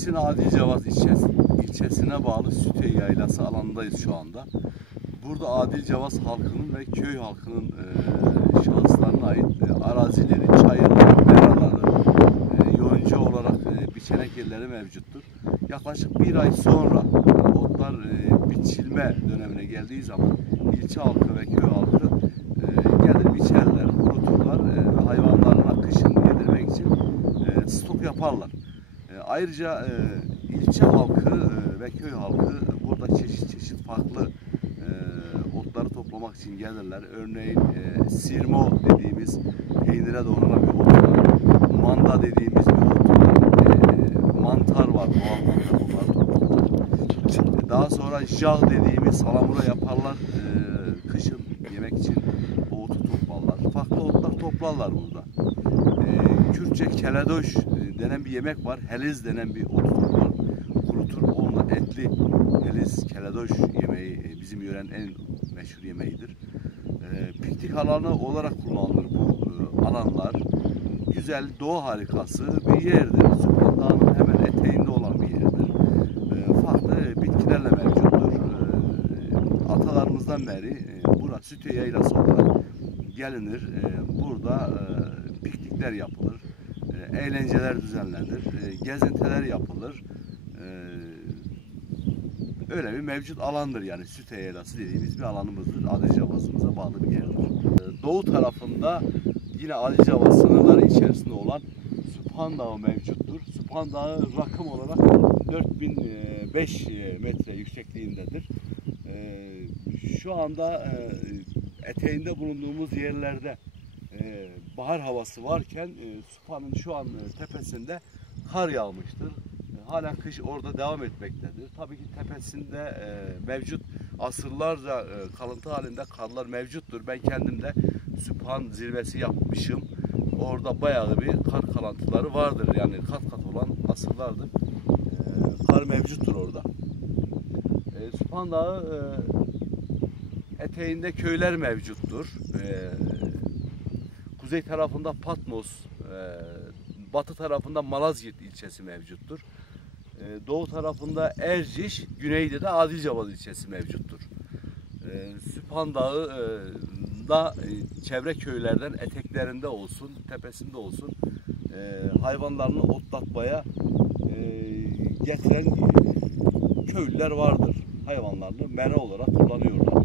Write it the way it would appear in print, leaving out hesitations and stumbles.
için Adilcavaz ilçesine bağlı Sütey Yaylası alanındayız şu anda. Burada Adilcavaz halkının ve köy halkının şahıslarına ait arazileri, çayırları, meraları, yonca olarak biçenek yerleri mevcuttur. Yaklaşık bir ay sonra otlar biçilme dönemine geldiği zaman ilçe halkı ve köy halkı gelir biçerler, kuruturlar ve hayvanlarına kışın yedirmek için stok yaparlar. Ayrıca ilçe halkı ve köy halkı burada çeşit farklı otları toplamak için gelirler. Örneğin sirmo dediğimiz peynire donanan bir ot var. Manda dediğimiz bir ot var. Mantar var, doğal mantar, bunlar toplarlar. Daha sonra jağ dediğimiz salamura yaparlar. Kışın yemek için o otu toplarlar. Farklı otlar toplarlar burada. Kürtçe keledoş denen bir yemek var. Heliz denen bir otu toplar. Kurutur. Onunla etli heliz, keledoş yemeği bizim yörenin en meşhur yemeğidir. Piknik alanı olarak kullanılır bu alanlar. Güzel, doğa harikası bir yerdir. Süphan Dağı'nın hemen eteğinde olan bir yerdir. Farklı bitkilerle mevcuttur. Atalarımızdan beri burası Sütey Yaylası olarak gelinir. Burada piknikler yapılır. Eğlenceler düzenlenir. Gezintiler yapılır. Öyle bir mevcut alandır yani Sütey Yaylası dediğimiz bir alanımızdır. Adilcavaz'ımıza bağlı bir yerdir. Doğu tarafında yine Adilcavaz sınırları içerisinde olan Süphan Dağı mevcuttur. Süphan Dağı rakım olarak 4005 metre yüksekliğindedir. Şu anda eteğinde bulunduğumuz yerlerde bahar havası varken Süphan'ın şu an tepesinde kar yağmıştır. Hala kış orada devam etmektedir. Tabii ki tepesinde mevcut asırlarca kalıntı halinde karlar mevcuttur. Ben kendim de Süphan zirvesi yapmışım. Orada bayağı bir kar kalıntıları vardır. Yani kat kat olan asırlardır. Kar mevcuttur orada. Süphan Dağı eteğinde köyler mevcuttur. Kuzey tarafında Patmos, batı tarafında Malazgirt ilçesi mevcuttur. Doğu tarafında Erciş, güneyde de Adilcavaz ilçesi mevcuttur. Süphan Dağı da çevre köylerden eteklerinde olsun, tepesinde olsun hayvanlarını otlatmaya getiren köylüler vardır. Hayvanlarını mera olarak kullanıyorlar.